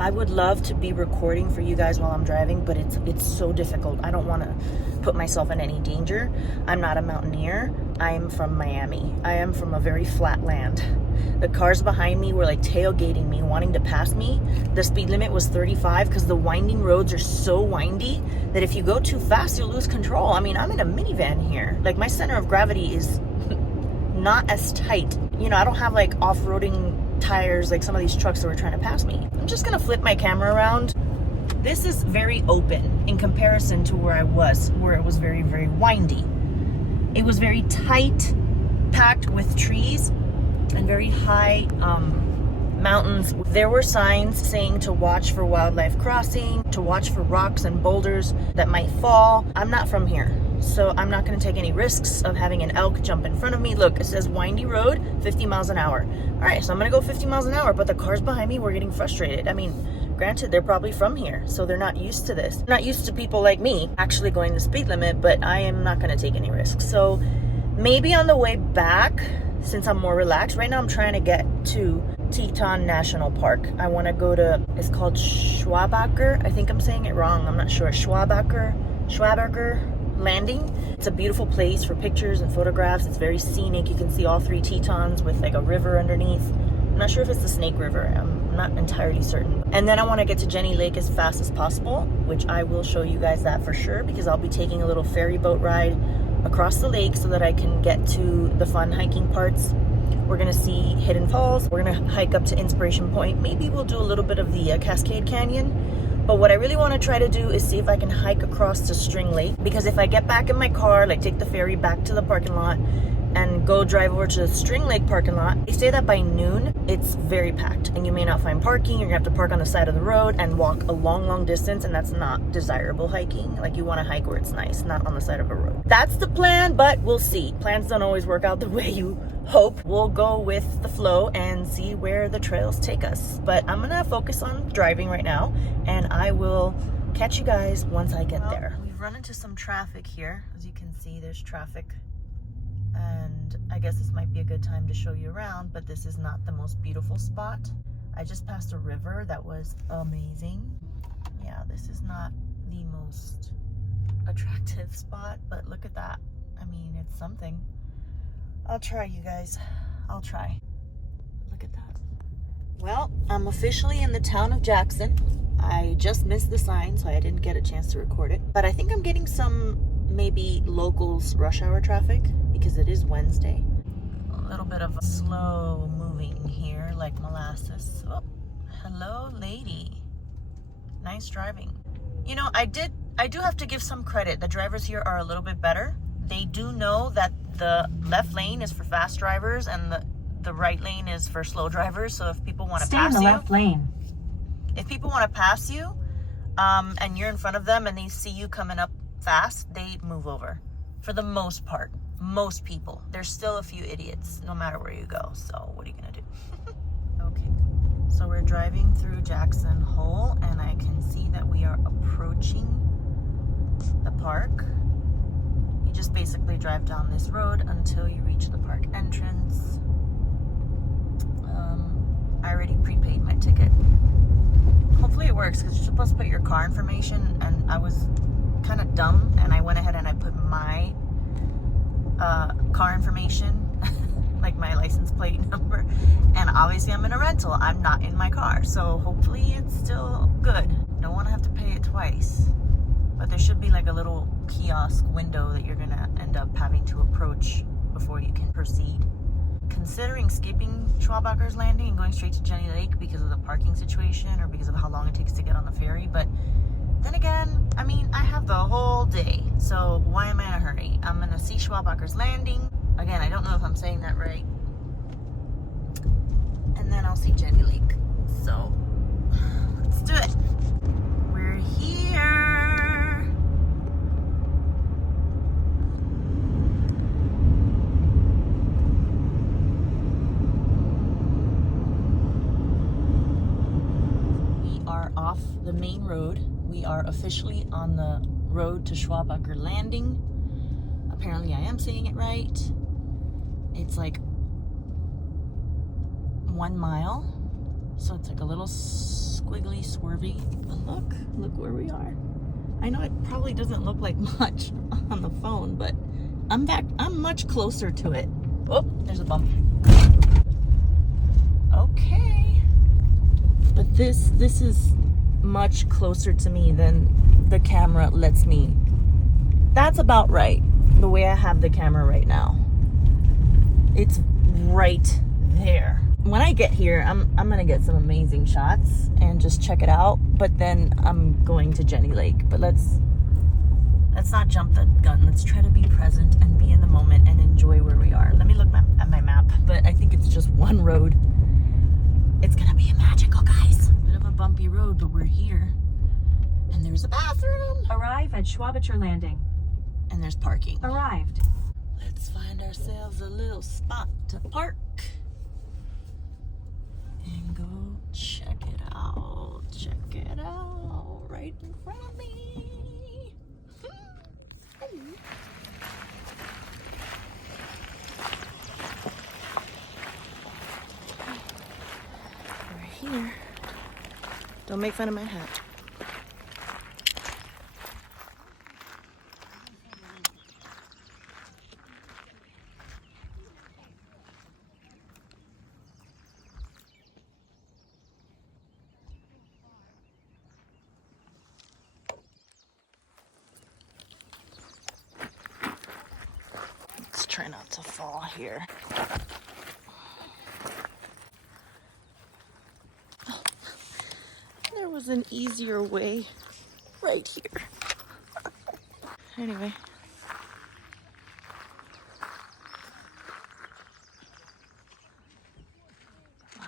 I would love to be recording for you guys while I'm driving, but it's so difficult. I don't want to put myself in any danger. I'm not a mountaineer. I'm from Miami. I am from a very flat land. The cars behind me were like tailgating me, wanting to pass me. The speed limit was 35 because the winding roads are so windy that if you go too fast, you'll lose control. I mean, I'm in a minivan here. Like, my center of gravity is not as tight. You know, I don't have like off-roading tires like some of these trucks that were trying to pass me. I'm just gonna flip my camera around. This is very open in comparison to where I was, where it was very, very windy. It was very tight, packed with trees and very high mountains. There were signs saying to watch for wildlife crossing, to watch for rocks and boulders that might fall. I'm not from here, so I'm not going to take any risks of having an elk jump in front of me. Look, it says windy road, 50 miles an hour. All right, so I'm going to go 50 miles an hour, but the cars behind me were getting frustrated. I mean, granted, they're probably from here, so they're not used to this. Not used to people like me actually going the speed limit, but I am not going to take any risks. So maybe on the way back, since I'm more relaxed, right now I'm trying to get to Teton National Park. I want to go to, it's called Schwabacher. I think I'm saying it wrong. I'm not sure. Schwabacher Landing. It's a beautiful place for pictures and photographs. It's very scenic. You can see all three Tetons with like a river underneath. I'm not sure if it's the Snake River. I'm not entirely certain. And then I want to get to Jenny Lake as fast as possible, which I will show you guys that for sure, because I'll be taking a little ferry boat ride across the lake so that I can get to the fun hiking parts. We're gonna see Hidden Falls. We're gonna hike up to Inspiration Point. Maybe we'll do a little bit of the Cascade Canyon. But what I really want to try to do is see if I can hike across to String Lake, because if I get back in my car, like take the ferry back to the parking lot and go drive over to the String Lake parking lot, they say that by noon it's very packed and you may not find parking. You're gonna have to park on the side of the road and walk a long distance, and that's not desirable hiking. Like, you want to hike where it's nice, not on the side of a road. That's the plan, but we'll see. Plans don't always work out the way you hope. We'll go with the flow and see where the trails take us. But I'm gonna focus on driving right now, and I will catch you guys once I get there. We've run into some traffic here. As you can see, there's traffic, and I guess this might be a good time to show you around, but this is not the most beautiful spot. I just passed a river that was amazing. Yeah, this is not the most attractive spot, but look at that. I mean, it's something. I'll try, you guys. I'll try. Look at that. Well, I'm officially in the town of Jackson. I just missed the sign, so I didn't get a chance to record it. But I think I'm getting some maybe locals rush hour traffic because it is Wednesday. A little bit of slow moving here, like molasses. Oh, hello, lady. Nice driving. You know, I do have to give some credit. The drivers here are a little bit better. They do know that the left lane is for fast drivers and the right lane is for slow drivers. So if people want to pass you, left lane. If people want to pass you, and you're in front of them and they see you coming up fast, they move over. For the most part, most people. There's still a few idiots, no matter where you go. So what are you gonna do? Okay, so we're driving through Jackson Hole, and I can see that we are approaching the park. You just basically drive down this road until you reach the park entrance. I already prepaid my ticket. Hopefully it works, because you're supposed to put your car information, and I was kind of dumb and I went ahead and I put my car information, like my license plate number, and obviously I'm in a rental. I'm not in my car, so hopefully it's still good. Don't want to have to pay it twice. But there should be like a little kiosk window that you're gonna end up having to approach before you can proceed. Considering skipping Schwabacher's Landing and going straight to Jenny Lake because of the parking situation or because of how long it takes to get on the ferry, but then again, I mean, I have the whole day, so why am I in a hurry? I'm gonna see Schwabacher's Landing. Again, I don't know if I'm saying that right. And then I'll see Jenny Lake. So, let's do it. We're here. Off the main road. We are officially on the road to Schwabacher Landing. Apparently I am saying it right. It's like 1 mile So it's like a little squiggly, swervy. But look where we are. I know it probably doesn't look like much on the phone, but I'm much closer to it. Oh, there's a bump. Okay. But this is much closer to me than the camera lets me. That's about right, the way I have the camera right now. It's right there. When I get here, I'm gonna get some amazing shots and just check it out, but then I'm going to Jenny Lake. But let's not jump the gun. Let's try to be present and be in the moment and enjoy where we are. Let me look at my map, but I think it's just one road. It's gonna be magical, guys. Bit of a bumpy road, but we're here. And there's a bathroom. Arrive at Schwabitzer Landing. And there's parking. Arrived. Let's find ourselves a little spot to park. And go check it out. Check it out. Right in front of me. We're here. Don't make fun of my hat. Let's try not to fall here. Oh, there was an easier way right here. Anyway. Wow.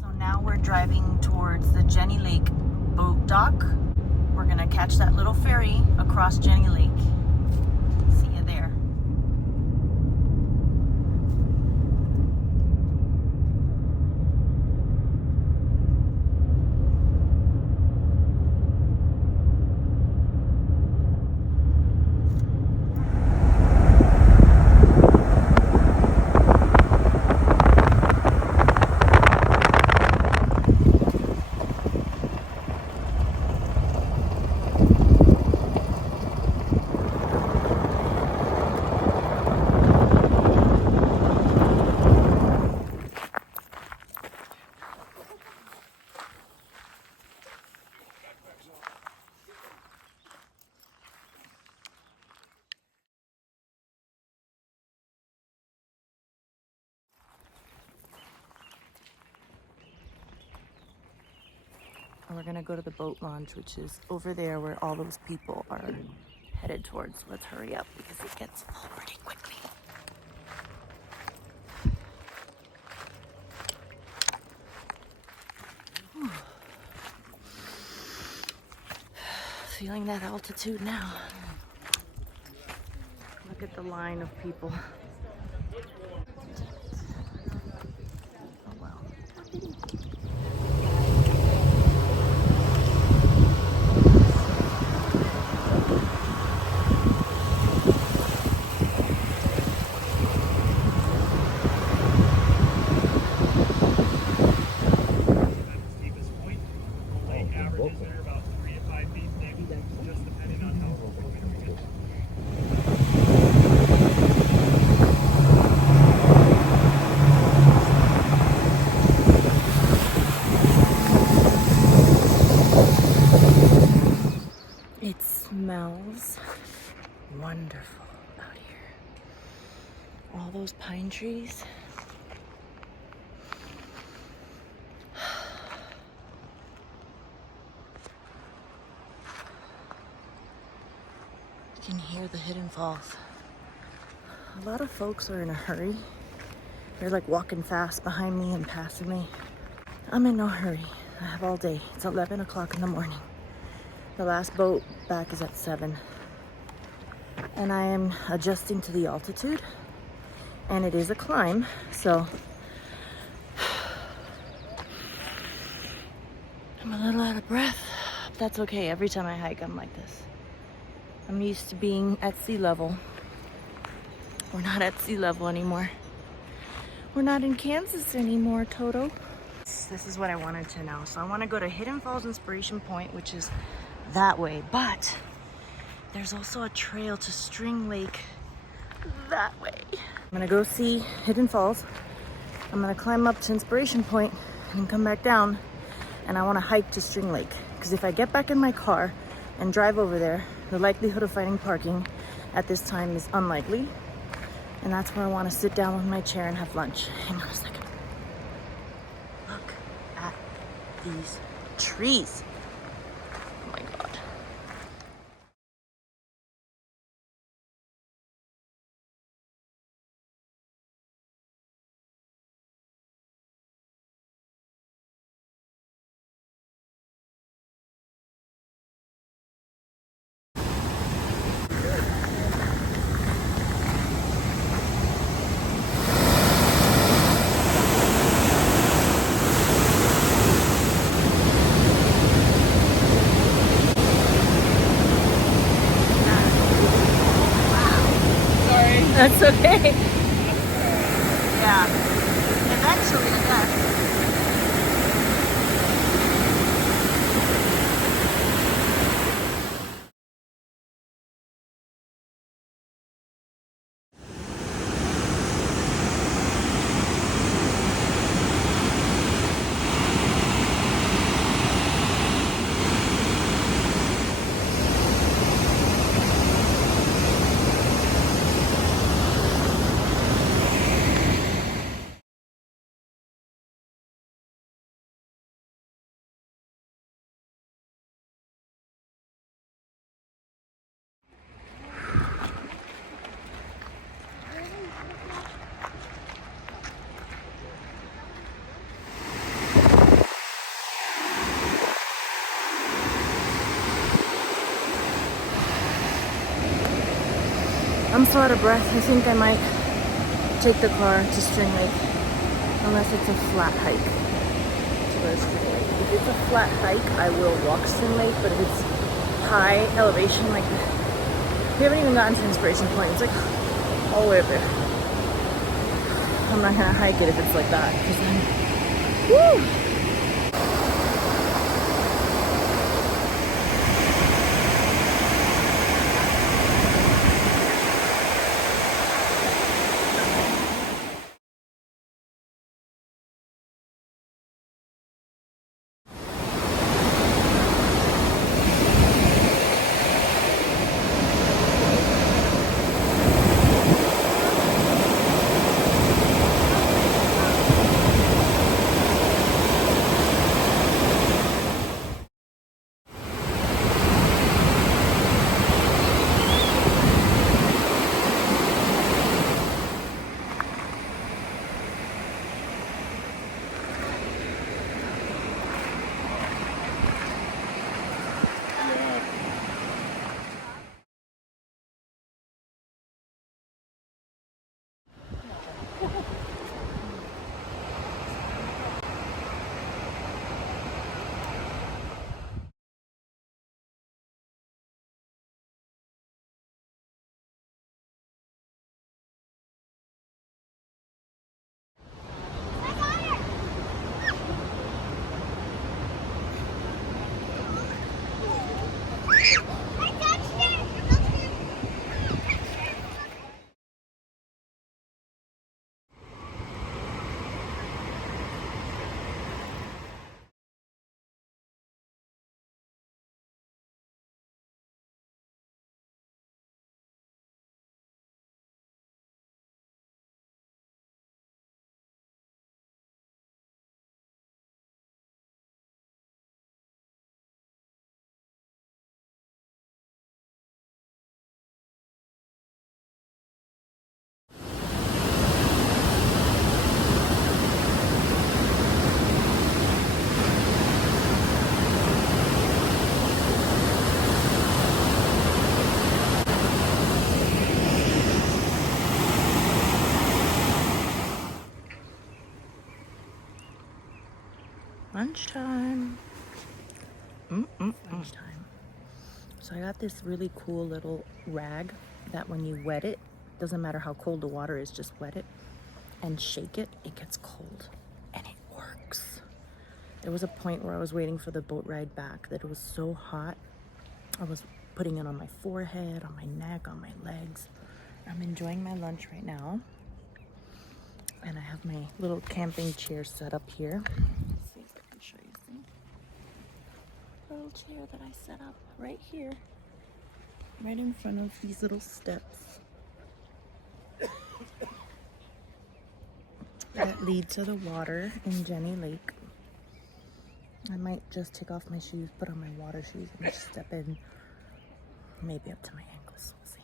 So now we're driving towards the Jenny Lake boat dock. We're gonna catch that little ferry across Jenny Lake. See you there. And we're gonna go to the boat launch, which is over there where all those people are headed towards. Let's hurry up because it gets full pretty quickly. Whew. Feeling that altitude now. Look at the line of people. Oh wow. It smells wonderful out here. All those pine trees. You can hear the Hidden Falls. A lot of folks are in a hurry. They're like walking fast behind me and passing me. I'm in no hurry. I have all day. It's 11 o'clock in the morning. The last boat back is at 7. And I am adjusting to the altitude. And it is a climb, so I'm a little out of breath. But that's okay. Every time I hike, I'm like this. I'm used to being at sea level. We're not at sea level anymore. We're not in Kansas anymore, Toto. This is what I wanted to know. So I want to go to Hidden Falls Inspiration Point, which is that way, but there's also a trail to String Lake that way. I'm gonna go see Hidden Falls. I'm gonna climb up to Inspiration Point and come back down, and I want to hike to String Lake, because if I get back in my car and drive over there, the likelihood of finding parking at this time is unlikely, and that's where I want to sit down with my chair and have lunch. Hang on a second. Look at these trees. Oh my God. That's okay. Yeah. Eventually, yes. I'm so out of breath. I think I might take the car to String Lake, unless it's a flat hike to go to String Lake. If it's a flat hike, I will walk String Lake, but if it's high elevation like this, we haven't even gotten to Inspiration Point. It's like all the way up there. I'm not gonna hike it if it's like that, because then, woo! Lunchtime. Lunchtime. So I got this really cool little rag that when you wet it, doesn't matter how cold the water is, just wet it and shake it, it gets cold. And it works. There was a point where I was waiting for the boat ride back that it was so hot. I was putting it on my forehead, on my neck, on my legs. I'm enjoying my lunch right now. And I have my little camping chair set up here. Let's see if I can show you. See? Little chair that I set up right here. Right in front of these little steps that lead to the water in Jenny Lake. I might just take off my shoes, put on my water shoes, and just step in, maybe up to my ankles. We'll see.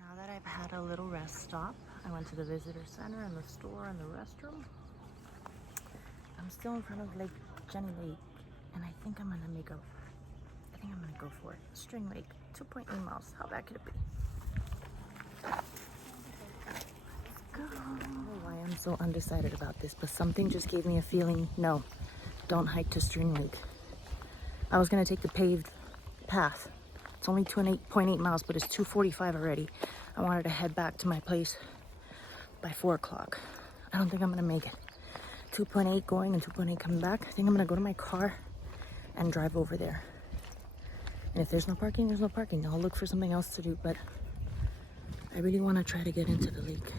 Now that I've had a little rest stop, I went to the visitor center and the store and the restroom. I'm still in front of Jenny Lake, and I think I'm gonna go for it. String Lake, 2.8 miles. How bad could it be? Let's go. I don't know why I'm so undecided about this, but something just gave me a feeling, no, don't hike to String Lake. I was gonna take the paved path. It's only 2.8 miles, but it's 2:45 already. I wanted to head back to my place by 4 o'clock. I don't think I'm gonna make it. 2.8 going and 2.8 coming back. I think I'm gonna go to my car and drive over there. And if there's no parking, there's no parking. I'll look for something else to do, but I really wanna try to get into the lake.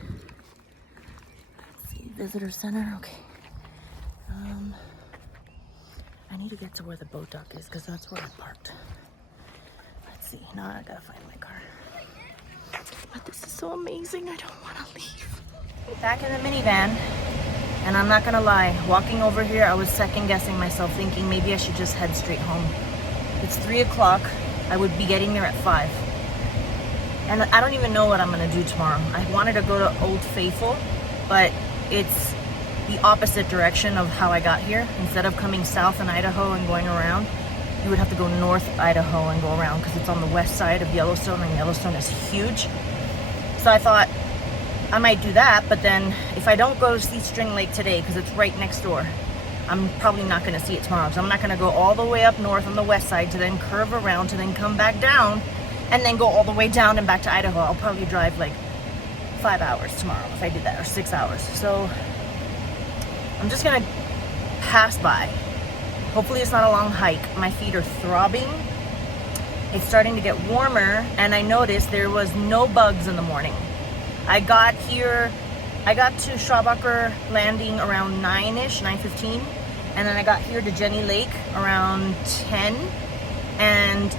Let's see, visitor center, okay. I need to get to where the boat dock is because that's where I parked. See, now I gotta find my car. But this is so amazing, I don't wanna leave. Back in the minivan, and I'm not gonna lie, walking over here, I was second guessing myself, thinking maybe I should just head straight home. It's 3 o'clock, I would be getting there at 5. And I don't even know what I'm gonna do tomorrow. I wanted to go to Old Faithful, but it's the opposite direction of how I got here. Instead of coming south in Idaho and going around, you would have to go north Idaho and go around because it's on the west side of Yellowstone, and Yellowstone is huge. So I thought I might do that, but then if I don't go to see String Lake today because it's right next door, I'm probably not going to see it tomorrow. So I'm not going to go all the way up north on the west side to then curve around to then come back down and then go all the way down and back to Idaho. I'll probably drive 5 hours tomorrow if I did that, or 6 hours. So I'm just going to pass by. Hopefully it's not a long hike. My feet are throbbing. It's starting to get warmer, and I noticed there was no bugs in the morning. I got to Schwabacher Landing around 9-ish, 9:15, and then I got here to Jenny Lake around 10. And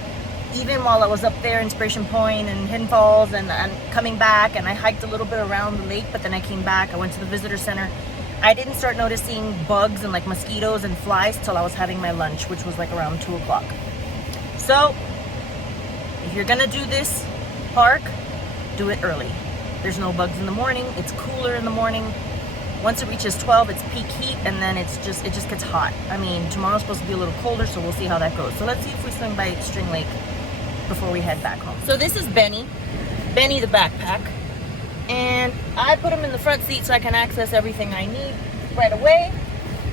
even while I was up there, Inspiration Point and Hidden Falls, and coming back, and I hiked a little bit around the lake, but then I came back, I went to the visitor center. I didn't start noticing bugs and mosquitoes and flies till I was having my lunch, which was around 2 o'clock. So if you're gonna do this park, do it early. There's no bugs in the morning. It's cooler in the morning. Once it reaches 12, it's peak heat, and then it just gets hot. I mean, tomorrow's supposed to be a little colder, so we'll see how that goes. So let's see if we swing by String Lake before we head back home. So this is Benny the backpack, and I put him in the front seat so I can access everything I need right away.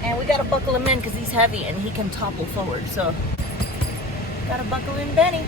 And we gotta buckle him in because he's heavy and he can topple forward. So gotta buckle in Benny.